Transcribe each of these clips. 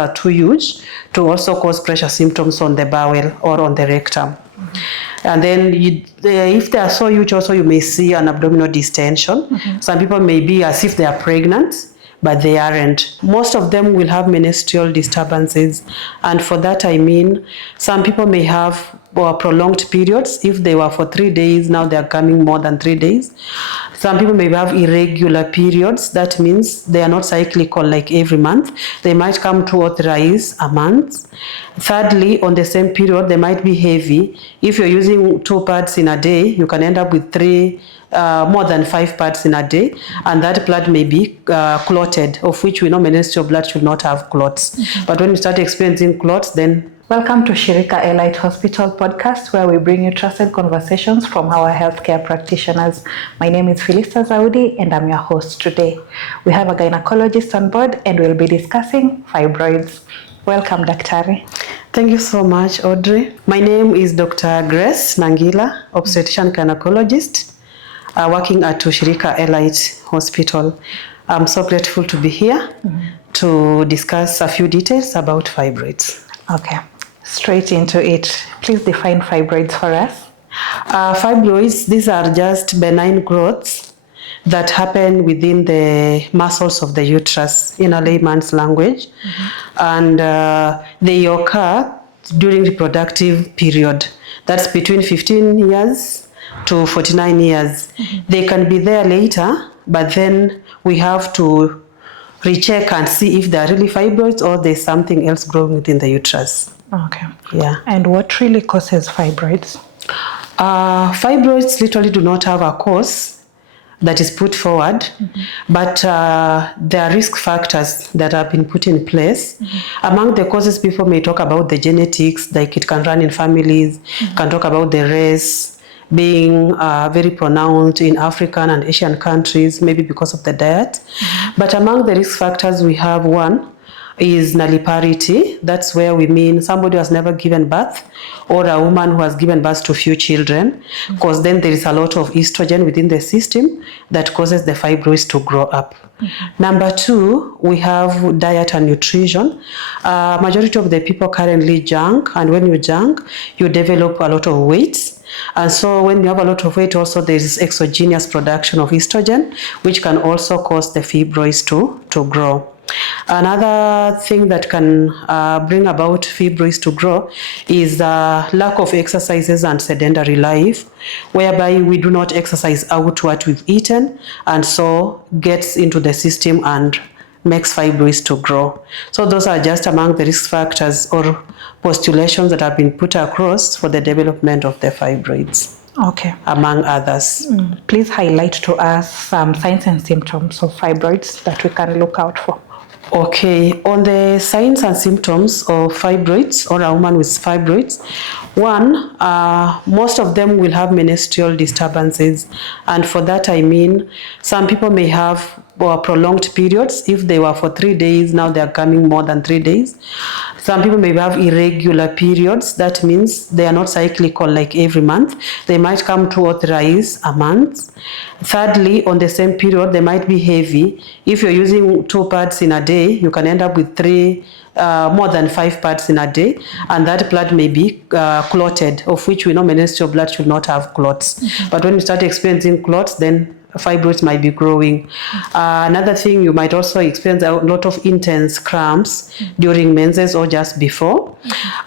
are too huge to also cause pressure symptoms on the bowel or on the rectum. And then if they are so huge also, you may see an abdominal distension. Some people may be as if they are pregnant, but they aren't. Most of them will have menstrual disturbances, and for that I mean some people may have prolonged periods. If they were for 3 days, now they are coming more than 3 days. Some people may have irregular periods. That means they are not cyclical like every month. They might come 2 or thrice a month. Thirdly, on the same period, they might be heavy. If you're using 2 pads in a day, you can end up with more than 5 pads in a day, and that blood may be clotted, of which we know menstrual blood should not have clots. But when you start experiencing clots, then... Welcome to Ushirika Elite Hospital podcast, where we bring you trusted conversations from our healthcare practitioners. My name is Felisa Zaudi, and I'm your host today. We have a gynecologist on board, and we'll be discussing fibroids. Welcome, Daktari. Thank you so much, Audrey. My name is Dr. Grace Nagila, Obstetrician Gynaecologist, working at Ushirika Elite Hospital. I'm so grateful to be here to discuss a few details about fibroids. Okay, straight into it. Please define fibroids for us. Fibroids, these are just benign growths that happen within the muscles of the uterus, in a layman's language, and they occur during reproductive period. That's between 15 years to 49 years. They can be there later, but then we have to recheck and see if they are really fibroids or there's something else growing within the uterus. Okay. Yeah. And what really causes fibroids? Fibroids literally do not have a cause that is put forward, but there are risk factors that have been put in place. Among the causes, people may talk about the genetics, like it can run in families, can talk about the race, being very pronounced in African and Asian countries, maybe because of the diet. But among the risk factors, we have one is nulliparity. That's where we mean somebody who has never given birth, or a woman who has given birth to few children, because then there is a lot of estrogen within the system that causes the fibroids to grow up. Number 2, we have diet and nutrition. Majority of the people currently junk, and when you junk, you develop a lot of weight. And so when you have a lot of weight, also there is exogenous production of estrogen, which can also cause the fibroids to grow. Another thing that can bring about fibroids to grow is lack of exercises and sedentary life, whereby we do not exercise out what we've eaten, and so gets into the system and makes fibroids to grow. So those are just among the risk factors or postulations that have been put across for the development of the fibroids. Okay. Among others. Please highlight to us some signs and symptoms of fibroids that we can look out for. Okay, on the signs and symptoms of fibroids or a woman with fibroids, one, most of them will have menstrual disturbances, and for that I mean some people may have prolonged periods. If they were for 3 days, now they are coming more than 3 days. Some people may have irregular periods. That means they are not cyclical like every month. They might come 2 or thrice a month. Thirdly, on the same period, they might be heavy. If you're using 2 pads in a day, you can end up with more than 5 pads in a day, and that blood may be clotted, of which we know menstrual blood should not have clots. But when you start experiencing clots, then fibroids might be growing. Another thing, you might also experience a lot of intense cramps during menses or just before.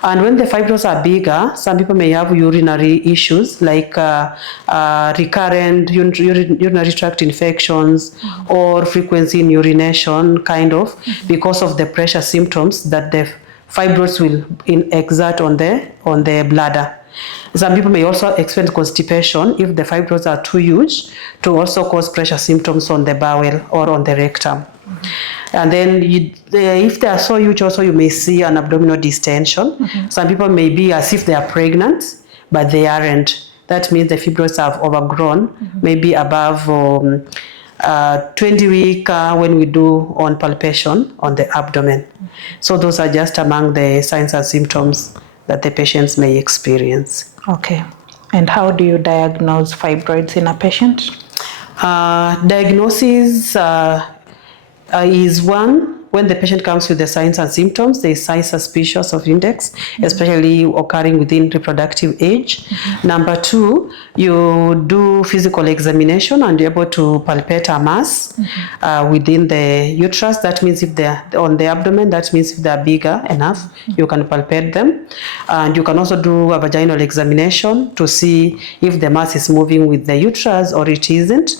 And when the fibroids are bigger, some people may have urinary issues like recurrent urinary tract infections or frequency in urination, kind of, because of the pressure symptoms that the fibroids will exert on the bladder. Some people may also experience constipation if the fibroids are too huge to also cause pressure symptoms on the bowel or on the rectum. And then if they are so huge also, you may see an abdominal distension. Some people may be as if they are pregnant, but they aren't. That means the fibroids have overgrown, maybe above 20 week when we do on palpation on the abdomen. So those are just among the signs and symptoms that the patients may experience. Okay. And how do you diagnose fibroids in a patient? Diagnosis is one, when the patient comes with the signs and symptoms, there is high suspicious of index, especially occurring within reproductive age. Number 2, you do physical examination and you're able to palpate a mass within the uterus. That means if they're on the abdomen, that means if they're bigger enough, you can palpate them. And you can also do a vaginal examination to see if the mass is moving with the uterus or it isn't.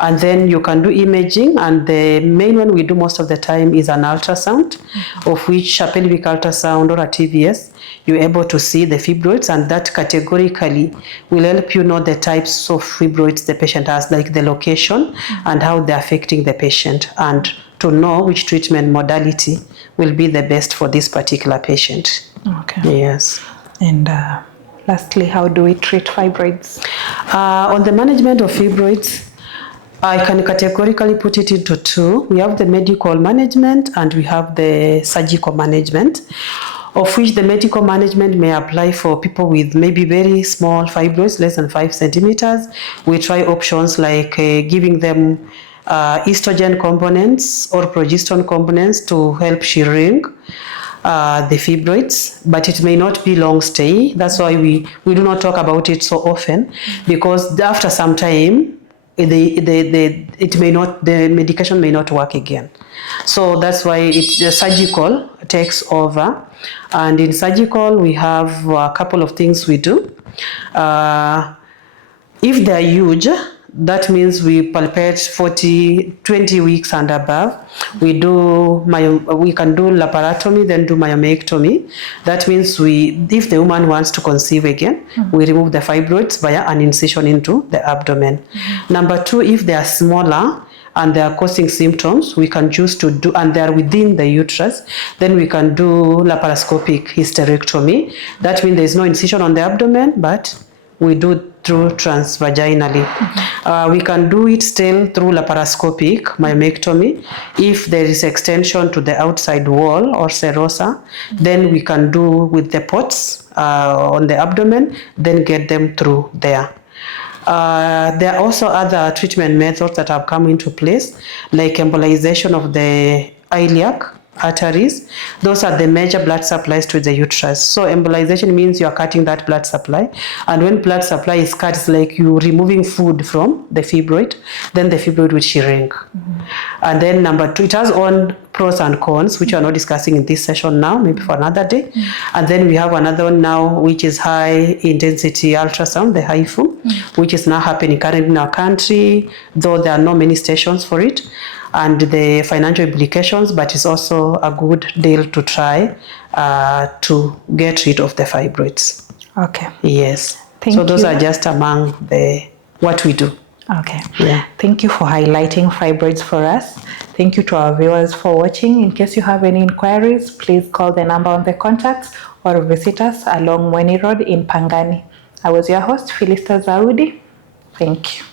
And then you can do imaging, and the main one we do most of the time is an ultrasound, of which a pelvic ultrasound or a TVS, you're able to see the fibroids, and that categorically will help you know the types of fibroids the patient has, like the location and how they're affecting the patient, and to know which treatment modality will be the best for this particular patient. Okay. Yes. And lastly, how do we treat fibroids? On the management of fibroids, I can categorically put it into 2. We have the medical management and we have the surgical management, of which the medical management may apply for people with maybe very small fibroids, less than 5 centimeters. We try options like giving them estrogen components or progesterone components to help shrink the fibroids, but it may not be long stay. That's why we do not talk about it so often, because after some time the medication may not work again. So that's why the surgical takes over. And in surgical, we have a couple of things we do. If they are huge, that means we palpate 20 weeks and above. We can do laparotomy, then do myomectomy. That means if the woman wants to conceive again, we remove the fibroids via an incision into the abdomen. Number 2, if they are smaller and they are causing symptoms, we can choose to do, and they are within the uterus, then we can do laparoscopic hysterectomy. That means there is no incision on the abdomen, but we do through transvaginally. We can do it still through laparoscopic myomectomy. If there is extension to the outside wall or serosa, then we can do with the pots on the abdomen, then get them through there. There are also other treatment methods that have come into place, like embolization of the iliac arteries. Those are the major blood supplies to the uterus. So embolization means you are cutting that blood supply, and when blood supply is cut, it's like you removing food from the fibroid, then the fibroid will shrink. And then number 2, it has own pros and cons, which we are not discussing in this session now, maybe for another day. And then we have another one now, which is high intensity ultrasound, the HIFU, which is now happening currently in our country, though there are not many stations for it, and the financial implications, but it's also a good deal to try to get rid of the fibroids. Okay. Yes. Thank you. Those are just among what we do. Okay. Yeah. Thank you for highlighting fibroids for us. Thank you to our viewers for watching. In case you have any inquiries, please call the number on the contacts or visit us along Mweni Road in Pangani. I was your host, Philista Zaudi. Thank you.